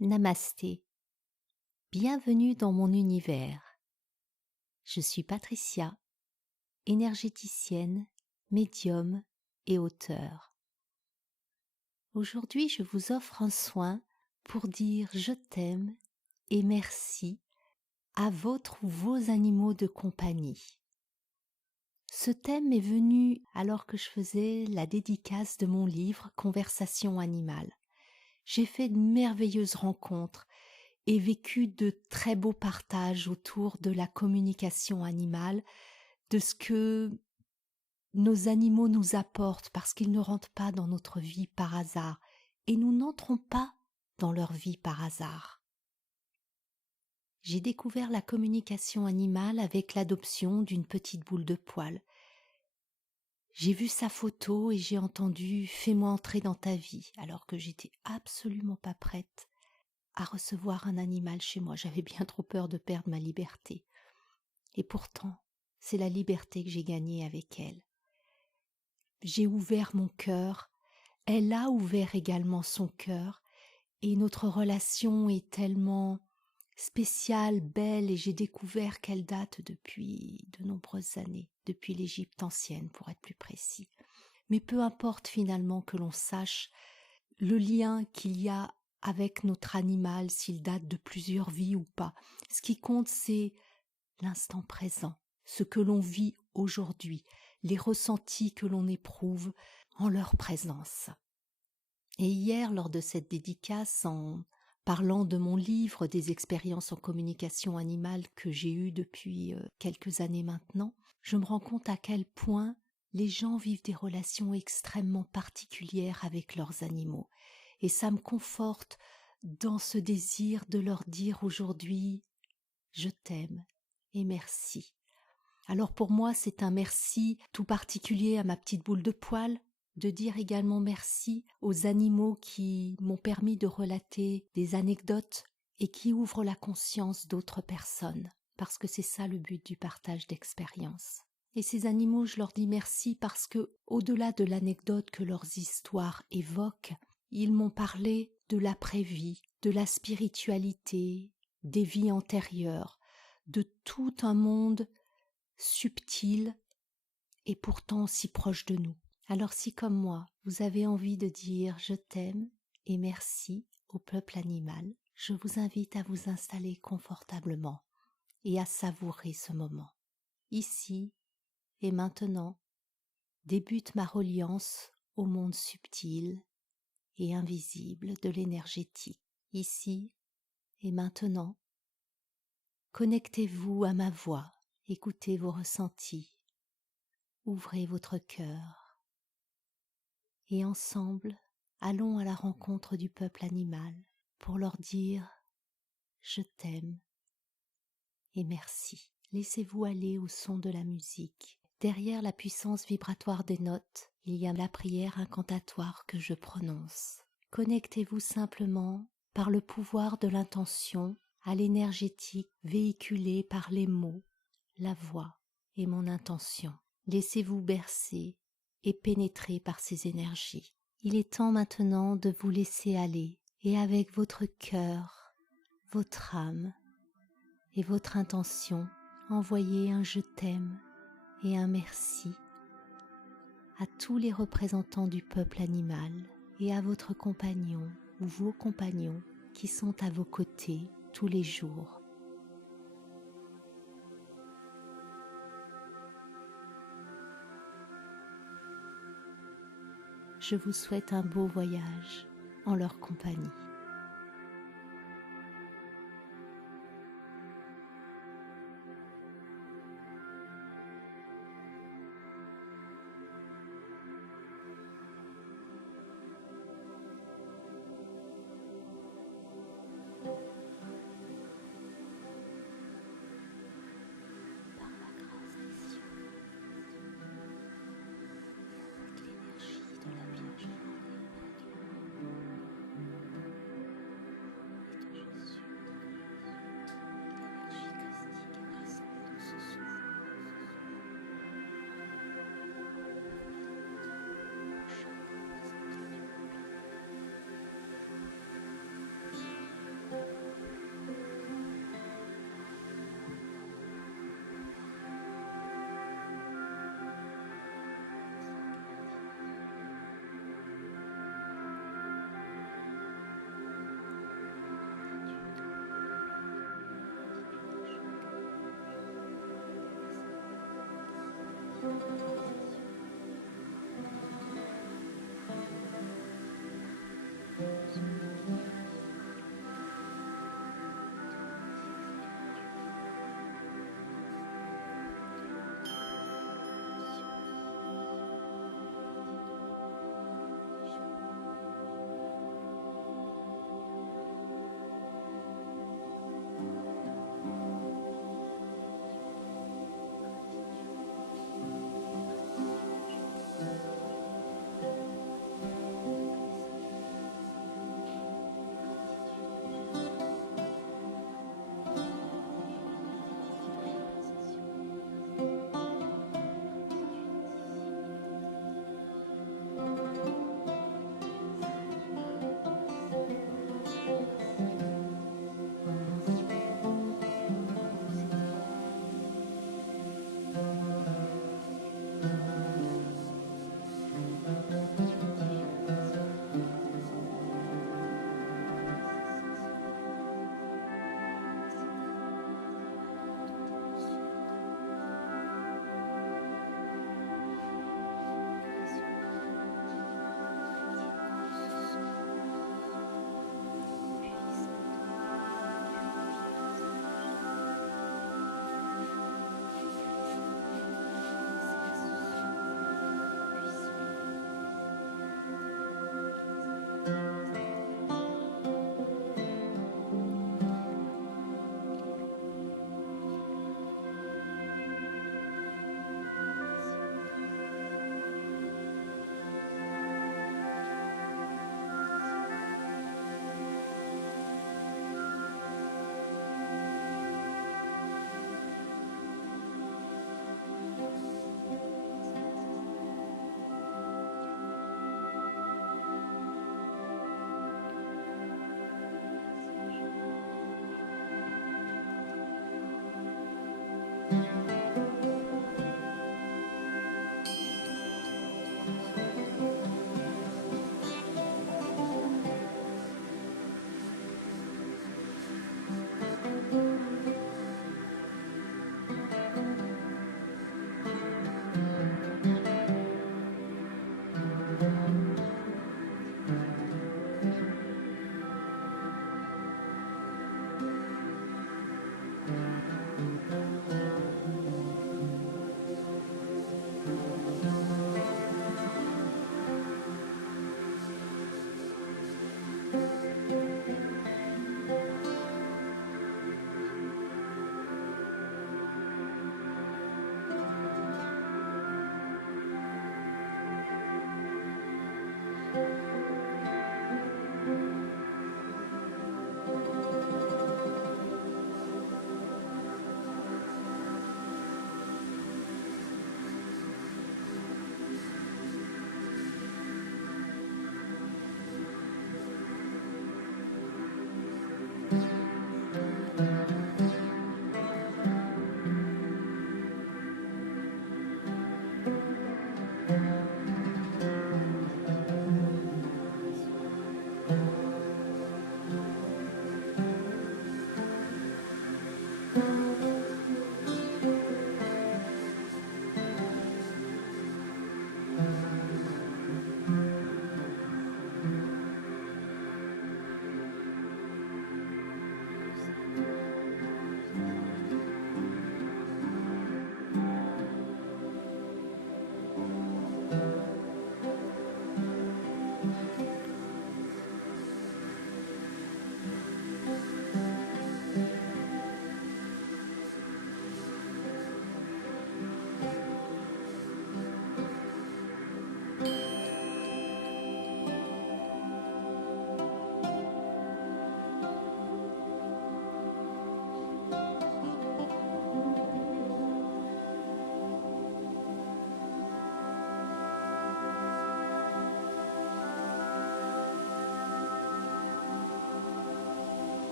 Namasté, bienvenue dans mon univers. Je suis Patricia, énergéticienne, médium et auteure. Aujourd'hui, je vous offre un soin pour dire je t'aime et merci à votre ou vos animaux de compagnie. Ce thème est venu alors que je faisais la dédicace de mon livre Conversation animale. J'ai fait de merveilleuses rencontres et vécu de très beaux partages autour de la communication animale, de ce que nos animaux nous apportent parce qu'ils ne rentrent pas dans notre vie par hasard et nous n'entrons pas dans leur vie par hasard. J'ai découvert la communication animale avec l'adoption d'une petite boule de poil. J'ai vu sa photo et j'ai entendu « Fais-moi entrer dans ta vie » alors que j'étais absolument pas prête à recevoir un animal chez moi. J'avais bien trop peur de perdre ma liberté. Et pourtant, c'est la liberté que j'ai gagnée avec elle. J'ai ouvert mon cœur, elle a ouvert également son cœur, et notre relation est tellement spéciale, belle, et j'ai découvert qu'elle date depuis de nombreuses années, depuis l'Égypte ancienne pour être plus précis. Mais peu importe finalement que l'on sache le lien qu'il y a avec notre animal, s'il date de plusieurs vies ou pas. Ce qui compte, c'est l'instant présent, ce que l'on vit aujourd'hui, les ressentis que l'on éprouve en leur présence. Et hier, lors de cette dédicace, en parlant de mon livre, des expériences en communication animale que j'ai eues depuis quelques années maintenant, je me rends compte à quel point les gens vivent des relations extrêmement particulières avec leurs animaux. Et ça me conforte dans ce désir de leur dire aujourd'hui « je t'aime » et merci. Alors pour moi, c'est un merci tout particulier à ma petite boule de poil, de dire également merci aux animaux qui m'ont permis de relater des anecdotes et qui ouvrent la conscience d'autres personnes, parce que c'est ça le but du partage d'expériences. Et ces animaux, je leur dis merci parce que, au-delà de l'anecdote que leurs histoires évoquent, ils m'ont parlé de l'après-vie, de la spiritualité, des vies antérieures, de tout un monde subtil et pourtant si proche de nous. Alors si comme moi, vous avez envie de dire je t'aime et merci au peuple animal, je vous invite à vous installer confortablement et à savourer ce moment. Ici et maintenant débute ma reliance au monde subtil et invisible de l'énergétique. Ici et maintenant, connectez-vous à ma voix, écoutez vos ressentis, ouvrez votre cœur et ensemble, allons à la rencontre du peuple animal pour leur dire « je t'aime » et merci. Laissez-vous aller au son de la musique. Derrière la puissance vibratoire des notes, il y a la prière incantatoire que je prononce. Connectez-vous simplement par le pouvoir de l'intention à l'énergétique véhiculée par les mots, la voix et mon intention. Laissez-vous bercer et pénétrer par ces énergies. Il est temps maintenant de vous laisser aller et avec votre cœur, votre âme et votre intention, envoyer un je t'aime et un merci à tous les représentants du peuple animal et à votre compagnon ou vos compagnons qui sont à vos côtés tous les jours. Je vous souhaite un beau voyage en leur compagnie. Par la grâce des cieux et avec l'énergie de la Vierge Marie,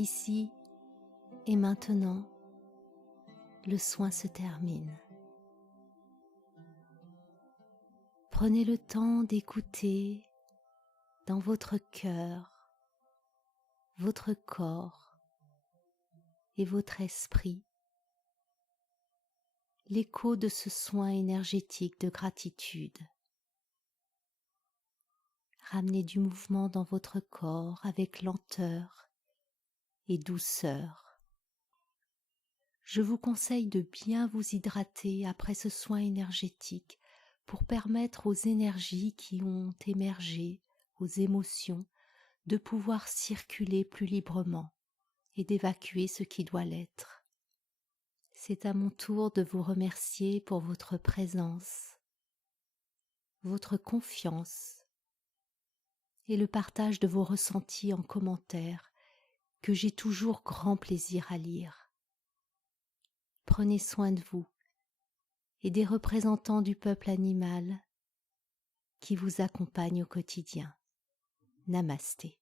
Ici et maintenant, le soin se termine. Prenez le temps d'écouter dans votre cœur, votre corps et votre esprit l'écho de ce soin énergétique de gratitude. Ramenez du mouvement dans votre corps avec lenteur et douceur. Je vous conseille de bien vous hydrater après ce soin énergétique pour permettre aux énergies qui ont émergé, aux émotions, de pouvoir circuler plus librement et d'évacuer ce qui doit l'être. C'est à mon tour de vous remercier pour votre présence, votre confiance et le partage de vos ressentis en commentaire que j'ai toujours grand plaisir à lire. Prenez soin de vous et des représentants du peuple animal qui vous accompagnent au quotidien. Namasté.